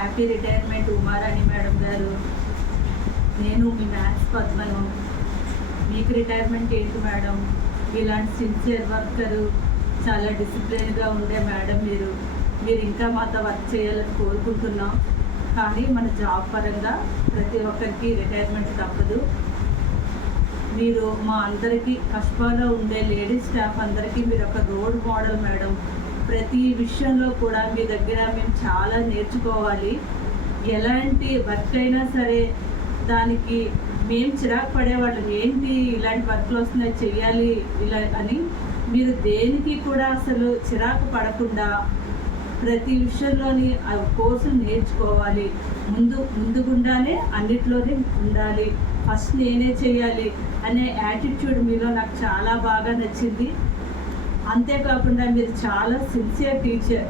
Happy retirement Uma Rani madam గారు. నేను మీ maths పద్మను. మీకు రిటైర్మెంట్ ఏంటి మేడం? ఇలాంటి సిన్సియర్ వర్కరు, చాలా డిసిప్లిన్గా ఉండే మేడం మీరు ఇంకా మాతో వర్క్ చేయాలని కోరుకుంటున్నాం. కానీ మన జాబ్ పరంగా ప్రతి ఒక్కరికి రిటైర్మెంట్ తప్పదు. మీరు మా అందరికీ కష్టాల్లో ఉండే లేడీస్ స్టాఫ్ అందరికీ మీరు ఒక రోల్ మోడల్ మేడం. ప్రతి విషయంలో కూడా మీ దగ్గర మేము చాలా నేర్చుకోవాలి. ఎలాంటి వర్క్ అయినా సరే దానికి మేము చిరాకు పడేవాళ్ళం, ఏంటి ఇలాంటి వర్క్లు వస్తున్నాయి చెయ్యాలి ఇలా అని. మీరు దేనికి కూడా అసలు చిరాకు పడకుండా ప్రతి విషయంలోని ఆ కోర్సులు నేర్చుకోవాలి. ముందుగుండానే అన్నిట్లోనే ఉండాలి. ఫస్ట్ నేనే చేయాలి అనే యాటిట్యూడ్ మీలో నాకు చాలా బాగా నచ్చింది. అంతేకాకుండా మీరు చాలా సిన్సియర్ టీచర్.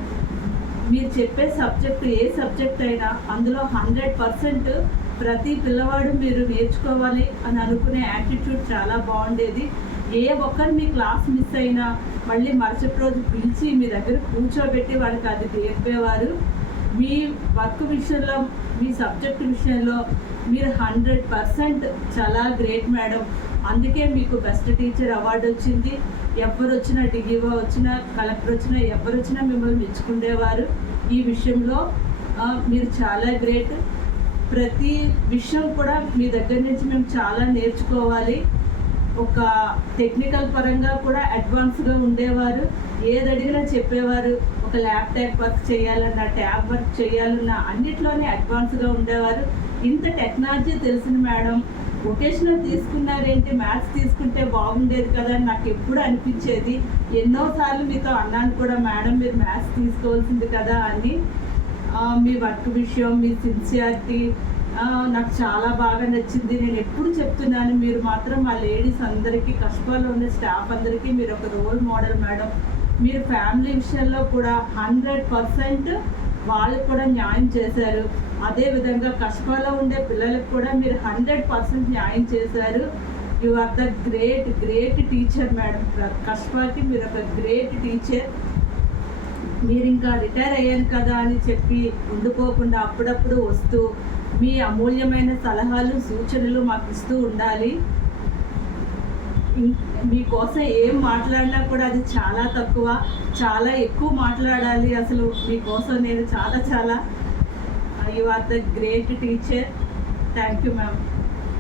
మీరు చెప్పే సబ్జెక్టు ఏ సబ్జెక్ట్ అయినా అందులో 100% ప్రతి పిల్లవాడు మీరు నేర్చుకోవాలి అని అనుకునే యాటిట్యూడ్ చాలా బాగుండేది. ఏ ఒక్కరు మీ క్లాస్ మిస్ అయినా మళ్ళీ మరుసటి రోజు పిలిచి మీ దగ్గర కూర్చోబెట్టి వాళ్ళకి అది నేర్పేవారు. మీ వర్క్ విషయంలో, మీ సబ్జెక్ట్ విషయంలో మీరు 100% చాలా గ్రేట్ మేడం. అందుకే మీకు బెస్ట్ టీచర్ అవార్డు వచ్చింది. ఎవరు వచ్చినా, డిఈఓ వచ్చినా, కలెక్టర్ వచ్చినా, ఎవరు వచ్చినా మిమ్మల్ని మెచ్చుకునేవారు. ఈ విషయంలో మీరు చాలా గ్రేట్. ప్రతి విషయం కూడా మీ దగ్గర నుంచి మేము చాలా నేర్చుకోవాలి. ఒక టెక్నికల్ పరంగా కూడా అడ్వాన్స్గా ఉండేవారు. ఏది అడిగినా చెప్పేవారు. ఒక ల్యాప్టాప్ వర్క్ చేయాలన్నా, ట్యాబ్ వర్క్ చేయాలన్నా అన్నిట్లోనే అడ్వాన్స్గా ఉండేవారు. ఇంత టెక్నాలజీ తెలిసిన మేడం వొకేషనల్ తీసుకున్నారేంటి, మ్యాథ్స్ తీసుకుంటే బాగుండేది కదా అని నాకు ఎప్పుడు అనిపించేది. ఎన్నోసార్లు మీతో అన్నాను కూడా, మేడం మీరు మ్యాథ్స్ తీసుకోవాల్సింది కదా అని. మీ వర్క్ విషయం, మీ సిన్సియారిటీ నాకు చాలా బాగా నచ్చింది. నేను ఎప్పుడు చెప్తున్నాను, మీరు మాత్రం మా లేడీస్ అందరికీ, కష్టాల్లో ఉన్న స్టాఫ్ అందరికీ మీరు ఒక రోల్ మోడల్ మేడం. మీరు ఫ్యామిలీ విషయంలో కూడా 100% వాళ్ళకు కూడా న్యాయం చేశారు. అదేవిధంగా కష్టాల్లో ఉండే పిల్లలకు కూడా మీరు 100% న్యాయం చేశారు. You are the great teacher madam. కష్టాకి మీరు ఒక గ్రేట్ టీచర్. మీరు ఇంకా రిటైర్ అయ్యాను కదా అని చెప్పి ఉండిపోకుండా అప్పుడప్పుడు వస్తూ మీ అమూల్యమైన సలహాలు, సూచనలు మాకు ఇస్తూ ఉండాలి. మీకోసం ఏం మాట్లాడినా కూడా అది చాలా తక్కువ, చాలా ఎక్కువ మాట్లాడాలి. అసలు మీకోసం నేను చాలా you are the great teacher. Thank you ma'am.